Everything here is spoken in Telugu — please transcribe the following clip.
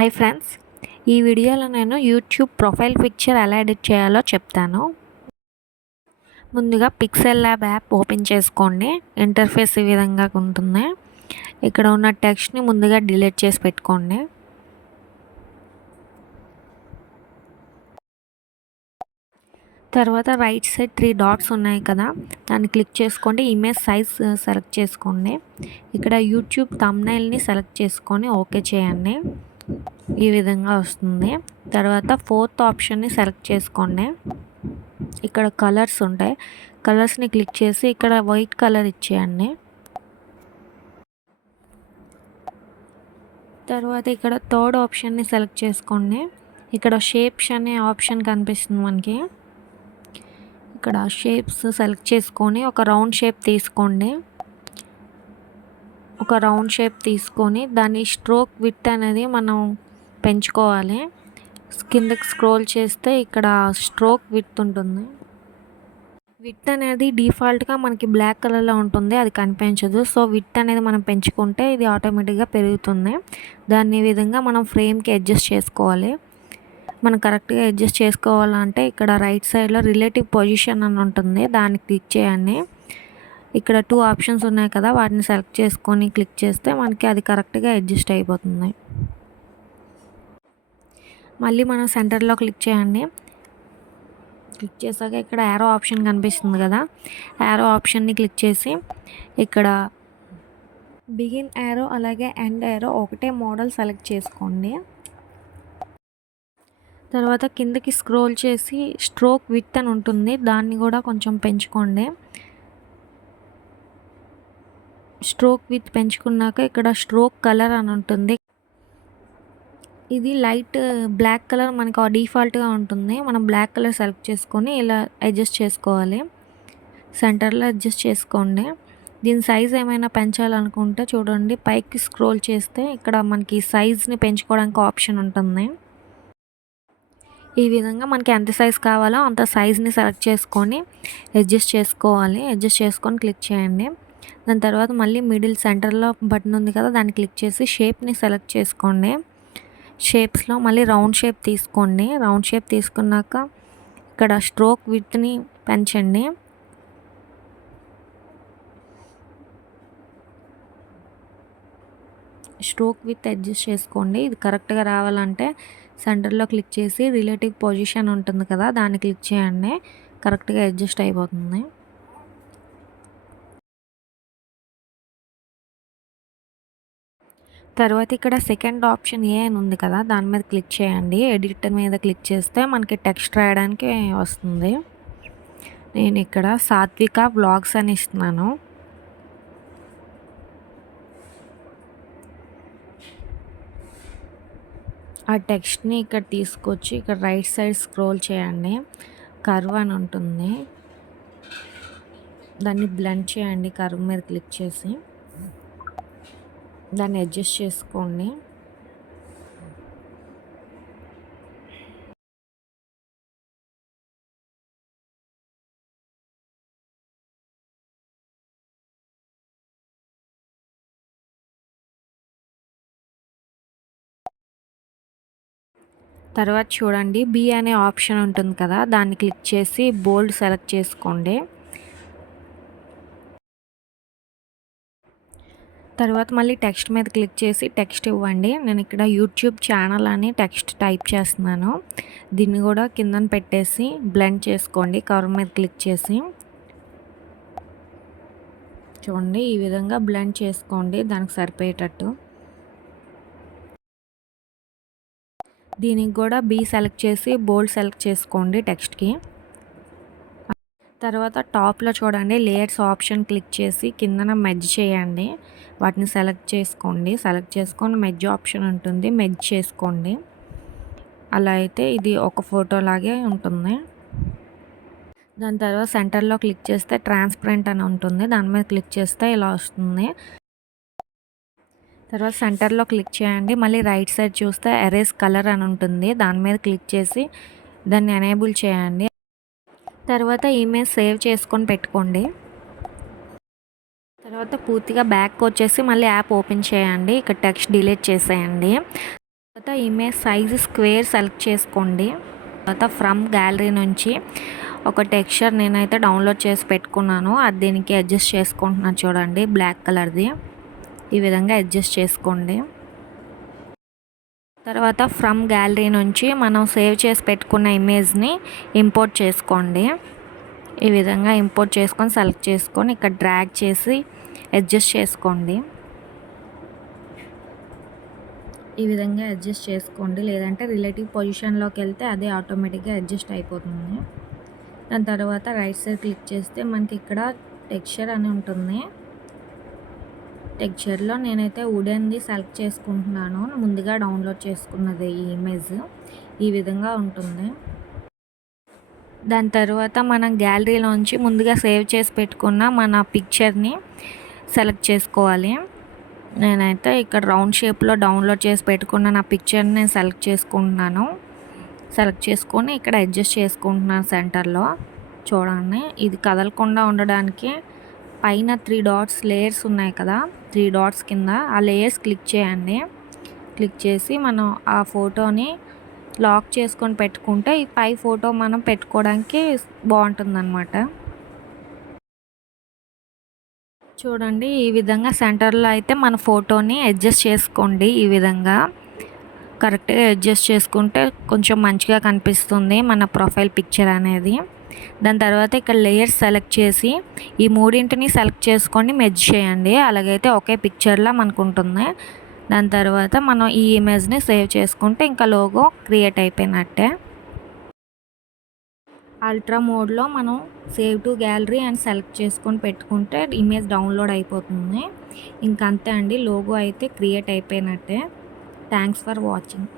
హాయ్ ఫ్రెండ్స్, ఈ వీడియోలో నేను యూట్యూబ్ ప్రొఫైల్ పిక్చర్ ఎలా ఎడిట్ చేయాలో చెప్తాను. ముందుగా పిక్సెల్ ల్యాబ్ యాప్ ఓపెన్ చేసుకోండి. ఇంటర్ఫేస్ ఈ విధంగా ఉంటుంది. ఇక్కడ ఉన్న టెక్స్ట్ని ముందుగా డిలీట్ చేసి పెట్టుకోండి. తర్వాత రైట్ సైడ్ 3 డాట్స్ ఉన్నాయి కదా, దాన్ని క్లిక్ చేసుకోండి. ఇమేజ్ సైజ్ సెలెక్ట్ చేసుకోండి. ఇక్కడ యూట్యూబ్ థంబ్నెయిల్ని సెలెక్ట్ చేసుకొని ఓకే చేయండి. ఈ విధంగా వస్తుంది. తర్వాత 4th ఆప్షన్ని సెలెక్ట్ చేసుకోండి. ఇక్కడ కలర్స్ ఉంటాయి, కలర్స్ని క్లిక్ చేసి ఇక్కడ వైట్ కలర్ ఇచ్చేయండి. తర్వాత ఇక్కడ 3rd ఆప్షన్ని సెలెక్ట్ చేసుకోండి. ఇక్కడ షేప్స్ అనే ఆప్షన్ కనిపిస్తుంది మనకి. ఇక్కడ షేప్స్ సెలెక్ట్ చేసుకొని ఒక రౌండ్ షేప్ తీసుకోండి. ఒక రౌండ్ షేప్ తీసుకొని దాని స్ట్రోక్ విడ్త్ అనేది మనం పెంచుకోవాలి. కిందకి స్క్రోల్ చేస్తే ఇక్కడ స్ట్రోక్ విడ్త్ ఉంటుంది. విడ్త్ అనేది డిఫాల్ట్గా మనకి బ్లాక్ కలర్లో ఉంటుంది, అది కనిపించదు. సో విడ్త్ అనేది మనం పెంచుకుంటే ఇది ఆటోమేటిక్గా పెరుగుతుంది. దాన్ని ఈ విధంగా మనం ఫ్రేమ్కి అడ్జస్ట్ చేసుకోవాలి. మనం కరెక్ట్గా అడ్జస్ట్ చేసుకోవాలంటే ఇక్కడ రైట్ సైడ్లో రిలేటివ్ పొజిషన్ అని ఉంటుంది, దాన్ని క్లిక్ చేయండి. ఇక్కడ 2 ఆప్షన్స్ ఉన్నాయి కదా, వాటిని సెలెక్ట్ చేసుకొని క్లిక్ చేస్తే మనకి అది కరెక్ట్గా అడ్జస్ట్ అయిపోతుంది. మళ్ళీ మనం సెంటర్లో క్లిక్ చేయండి. క్లిక్ చేశాక ఇక్కడ యారో ఆప్షన్ కనిపిస్తుంది కదా, యారో ఆప్షన్ని క్లిక్ చేసి ఇక్కడ బిగిన్ యారో అలాగే ఎండ్ యారో ఒకటే మోడల్ సెలెక్ట్ చేసుకోండి. తర్వాత కిందకి స్క్రోల్ చేసి స్ట్రోక్ విడ్త్ అని ఉంటుంది, దాన్ని కూడా కొంచెం పెంచుకోండి. స్ట్రోక్ విత్ పెంచుకున్నాక ఇక్కడ స్ట్రోక్ కలర్ అని ఉంటుంది. ఇది లైట్ బ్లాక్ కలర్ మనకు డిఫాల్ట్గా ఉంటుంది. మనం బ్లాక్ కలర్ సెలెక్ట్ చేసుకొని ఇలా అడ్జస్ట్ చేసుకోవాలి. సెంటర్లో అడ్జస్ట్ చేసుకోండి. దీని సైజ్ ఏమైనా పెంచాలనుకుంటే చూడండి, పైకి స్క్రోల్ చేస్తే ఇక్కడ మనకి సైజ్ని పెంచుకోవడానికి ఆప్షన్ ఉంటుంది. ఈ విధంగా మనకి ఎంత సైజ్ కావాలో అంత సైజ్ని సెలెక్ట్ చేసుకొని అడ్జస్ట్ చేసుకోవాలి. అడ్జస్ట్ చేసుకొని క్లిక్ చేయండి. దాని తర్వాత మళ్ళీ మిడిల్ సెంటర్లో బటన్ ఉంది కదా, దాన్ని క్లిక్ చేసి షేప్ని సెలెక్ట్ చేసుకోండి. షేప్స్లో మళ్ళీ రౌండ్ షేప్ తీసుకోండి. రౌండ్ షేప్ తీసుకున్నాక ఇక్కడ స్ట్రోక్ విడ్త్ని పెంచండి. స్ట్రోక్ విత్ అడ్జస్ట్ చేసుకోండి. ఇది కరెక్ట్గా రావాలంటే సెంటర్లో క్లిక్ చేసి రిలేటివ్ పొజిషన్ ఉంటుంది కదా, దాన్ని క్లిక్ చేయండి. కరెక్ట్గా అడ్జస్ట్ అయిపోతుంది. తర్వాత ఇక్కడ సెకండ్ ఆప్షన్ ఏ అని ఉంది కదా, దాని మీద క్లిక్ చేయండి. ఎడిట్ మీద క్లిక్ చేస్తే మనకి టెక్స్ట్ రాయడానికి వస్తుంది. నేను ఇక్కడ సాత్విక వ్లాగ్స్ అని ఇస్తున్నాను. ఆ టెక్స్ట్ని ఇక్కడ తీసుకొచ్చి ఇక్కడ రైట్ సైడ్ స్క్రోల్ చేయండి. కర్వ్ అని ఉంటుంది, దాన్ని బ్లెండ్ చేయండి. కర్వ్ మీద క్లిక్ చేసి దాన్ని అడ్జస్ట్ చేసుకోండి. తర్వాత చూడండి, బి అనే ఆప్షన్ ఉంటుంది కదా, దాన్ని క్లిక్ చేసి బోల్డ్ సెలెక్ట్ చేసుకోండి. తర్వాత మళ్ళీ టెక్స్ట్ మీద క్లిక్ చేసి టెక్స్ట్ ఇవ్వండి. నేను ఇక్కడ యూట్యూబ్ ఛానల్ అని టెక్స్ట్ టైప్ చేస్తున్నాను. దీన్ని కూడా కిందన పెట్టేసి బ్లెండ్ చేసుకోండి. కర్వ్ మీద క్లిక్ చేసి చూడండి, ఈ విధంగా బ్లెండ్ చేసుకోండి దానికి సరిపోయేటట్టు. దీనికి కూడా బి సెలెక్ట్ చేసి బోల్డ్ సెలెక్ట్ చేసుకోండి టెక్స్ట్కి. తర్వాత టాప్లో చూడండి, లేయర్స్ ఆప్షన్ క్లిక్ చేసి కిందన మెర్జ్ చేయండి. వాటిని సెలెక్ట్ చేసుకోండి. సెలెక్ట్ చేసుకొని మెర్జ్ ఆప్షన్ ఉంటుంది, మెర్జ్ చేసుకోండి. అలా అయితే ఇది ఒక ఫోటో లాగే ఉంటుంది. దాని తర్వాత సెంటర్లో క్లిక్ చేస్తే ట్రాన్స్పరెంట్ అని ఉంటుంది, దాని మీద క్లిక్ చేస్తే ఇలా వస్తుంది. తర్వాత సెంటర్లో క్లిక్ చేయండి. మళ్ళీ రైట్ సైడ్ చూస్తే ఎరేస్ కలర్ అని ఉంటుంది, దాని మీద క్లిక్ చేసి దాన్ని ఎనేబుల్ చేయండి. తర్వాత ఇమేజ్ సేవ్ చేసుకొని పెట్టుకోండి. తర్వాత పూర్తిగా బ్యాక్ వచ్చేసి మళ్ళీ యాప్ ఓపెన్ చేయండి. ఇక్కడ టెక్స్ట్ డిలీట్ చేసేయండి. తర్వాత ఇమేజ్ సైజు స్క్వేర్ సెలెక్ట్ చేసుకోండి. తర్వాత ఫ్రమ్ గ్యాలరీ నుంచి ఒక టెక్స్చర్ నేనైతే డౌన్లోడ్ చేసి పెట్టుకున్నాను. అది దీనికి అడ్జస్ట్ చేసుకుంటున్నాను చూడండి, బ్లాక్ కలర్ది. ఈ విధంగా అడ్జస్ట్ చేసుకోండి. తర్వాత ఫ్రమ్ గ్యాలరీ నుంచి మనం సేవ్ చేసి పెట్టుకున్న ఇమేజ్ని ఇంపోర్ట్ చేసుకోండి. ఈ విధంగా ఇంపోర్ట్ చేసుకొని సెలెక్ట్ చేసుకొని ఇక్కడ డ్రాగ్ చేసి అడ్జస్ట్ చేసుకోండి. ఈ విధంగా అడ్జస్ట్ చేసుకోండి, లేదంటే రిలేటివ్ పొజిషన్లోకి వెళ్తే అదే ఆటోమేటిక్గా అడ్జస్ట్ అయిపోతుంది. దాని తర్వాత రైట్ సైడ్ క్లిక్ చేస్తే మనకి ఇక్కడ టెక్స్చర్ అని ఉంటుంది. టెక్స్చర్లో నేనైతే వుడెన్ది సెలెక్ట్ చేసుకుంటున్నాను, ముందుగా డౌన్లోడ్ చేసుకున్నది ఈ ఇమేజ్. ఈ విధంగా ఉంటుంది. దాని తర్వాత మనం గ్యాలరీలోంచి ముందుగా సేవ్ చేసి పెట్టుకున్న మన పిక్చర్ని సెలెక్ట్ చేసుకోవాలి. నేనైతే ఇక్కడ రౌండ్ షేప్లో డౌన్లోడ్ చేసి పెట్టుకున్న నా పిక్చర్ని నేను సెలెక్ట్ చేసుకుంటున్నాను. సెలెక్ట్ చేసుకొని ఇక్కడ అడ్జస్ట్ చేసుకుంటున్నాను సెంటర్లో. చూడండి, ఇది కదలకుండా ఉండడానికి పైన 3 డాట్స్ లేయర్స్ ఉన్నాయి కదా, 3 డాట్స్ కింద ఆ లేయర్స్ క్లిక్ చేయండి. క్లిక్ చేసి మనం ఆ ఫోటోని లాక్ చేసుకొని పెట్టుకుంటే ఈ పై ఫోటో మనం పెట్టుకోవడానికి బాగుంటుందన్నమాట. చూడండి, ఈ విధంగా సెంటర్లో అయితే మన ఫోటోని అడ్జస్ట్ చేసుకోండి. ఈ విధంగా కరెక్ట్గా అడ్జస్ట్ చేసుకుంటే కొంచెం మంచిగా కనిపిస్తుంది మన ప్రొఫైల్ పిక్చర్ అనేది. దాని తర్వాత ఇక్కడ లేయర్స్ సెలెక్ట్ చేసి ఈ మూడింటిని సెలెక్ట్ చేసుకొని మెర్జ్ చేయండి. అలాగైతే ఒకే పిక్చర్లా మనకు ఉంటుంది. దాని తర్వాత మనం ఈ ఇమేజ్ని సేవ్ చేసుకుంటే ఇంకా లోగో క్రియేట్ అయిపోయినట్టే. అల్ట్రా మోడ్లో మనం సేవ్ టు గ్యాలరీ అని సెలెక్ట్ చేసుకొని పెట్టుకుంటే ఇమేజ్ డౌన్లోడ్ అయిపోతుంది. ఇంకంతే అండి, లోగో అయితే క్రియేట్ అయిపోయినట్టే. Thanks for watching.